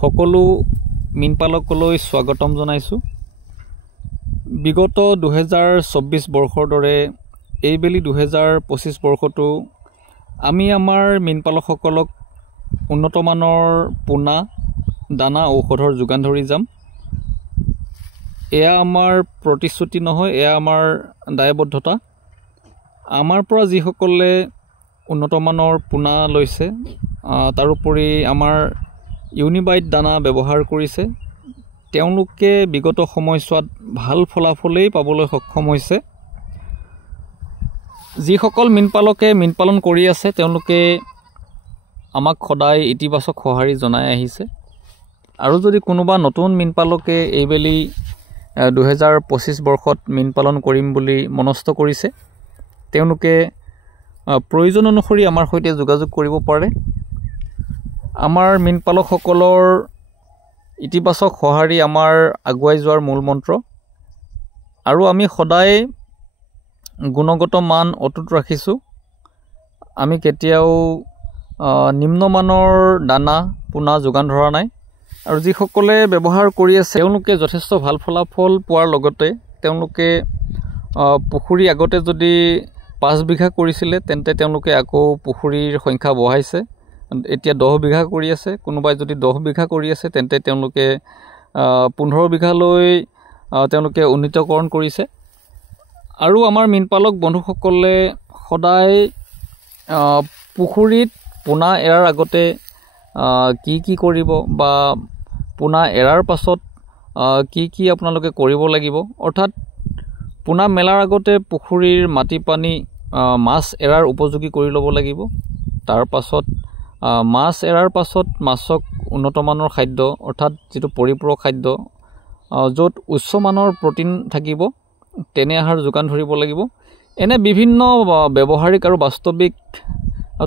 সকলো মীনপালকলৈ স্বাগতম জনাইছোঁ। বিগত 2024 বৰ্ষৰ দৰে এইবেলি 2025 বৰ্ষতো আমি আমাৰ মীনপালকসকলক উন্নতমানৰ পোনা, দানা, ঔষধৰ যোগান ধৰি যাম। এয়া আমাৰ প্ৰতিশ্ৰুতি নহয়, এয়া আমাৰ দায়বদ্ধতা। আমাৰ পৰা যিসকলে উন্নতমানৰ পোনা লৈছে, তাৰোপৰি আমাৰ ইউনিবাইট দানা ব্যৱহাৰ কৰিছে, তেওঁলোকে বিগত সময়ছোৱাত ভাল ফলাফলেই পাবলৈ সক্ষম হৈছে। যিসকল মীনপালকে মীনপালন কৰি আছে তেওঁলোকে আমাক সদায় ইতিবাচক সঁহাৰি জনাই আহিছে। আৰু যদি কোনোবা নতুন মীনপালকে এইবেলি 2025 বৰ্ষত মীনপালন কৰিম বুলি মনস্থ কৰিছে, তেওঁলোকে প্ৰয়োজন অনুসৰি আমাৰ সৈতে যোগাযোগ কৰিব পাৰে। আমাৰ মীনপালকসকলৰ ইতিবাচক সঁহাৰি আমাৰ আগুৱাই যোৱাৰ মূল মন্ত্ৰ। আৰু আমি সদায় গুণগত মান অটুট ৰাখিছোঁ। আমি কেতিয়াও নিম্নমানৰ দানা, পোনা যোগান ধৰা নাই। আৰু যিসকলে ব্যৱহাৰ কৰি আছে তেওঁলোকে যথেষ্ট ভাল ফলাফল পোৱাৰ লগতে তেওঁলোকে পুখুৰী আগতে যদি 5 বিঘা কৰিছিলে, তেন্তে তেওঁলোকে আকৌ পুখুৰীৰ সংখ্যা বঢ়াইছে, এতিয়া 10 বিঘা কৰি আছে। কোনোবাই যদি 10 বিঘা কৰি আছে তেন্তে তেওঁলোকে 15 বিঘালৈ তেওঁলোকে উন্নীতকৰণ কৰিছে। আৰু আমাৰ মীনপালক বন্ধুসকলে সদায় পুখুৰীত পোনা এৰাৰ আগতে কি কৰিব বা পোনা এৰাৰ পাছত কি আপোনালোকে কৰিব লাগিব, অৰ্থাৎ পোনা মেলাৰ আগতে পুখুৰীৰ মাটি পানী মাছ এৰাৰ উপযোগী কৰি ল'ব লাগিব। তাৰ পাছত মাছ এৰাৰ পাছত মাছক উন্নতমানৰ খাদ্য, অৰ্থাৎ যিটো পৰিপূৰক খাদ্য, য'ত উচ্চমানৰ প্ৰ'টিন থাকিব, তেনে আহাৰ যোগান ধৰিব লাগিব। এনে বিভিন্ন ব্যৱহাৰিক আৰু বাস্তৱিক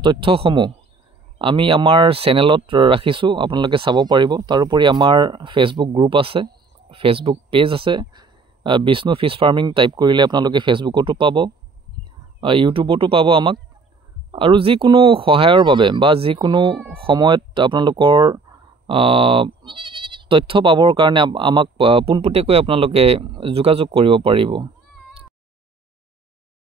তথ্যসমূহ আমি আমাৰ চেনেলত ৰাখিছোঁ, আপোনালোকে চাব পাৰিব। তাৰোপৰি আমাৰ ফেচবুক গ্ৰুপ আছে, ফেচবুক পেজ আছে। বিষ্ণু ফিছ ফাৰ্মিং টাইপ কৰিলে আপোনালোকে ফেচবুকতো পাব, ইউটিউবতো পাব আমাক। আৰু যিকোনো সহায়ৰ বাবে বা যিকোনো সময়ত আপোনালোকৰ তথ্য পাবৰ কাৰণে আমাক পোনপটীয়াকৈ আপোনালোকে যোগাযোগ কৰিব পাৰিব।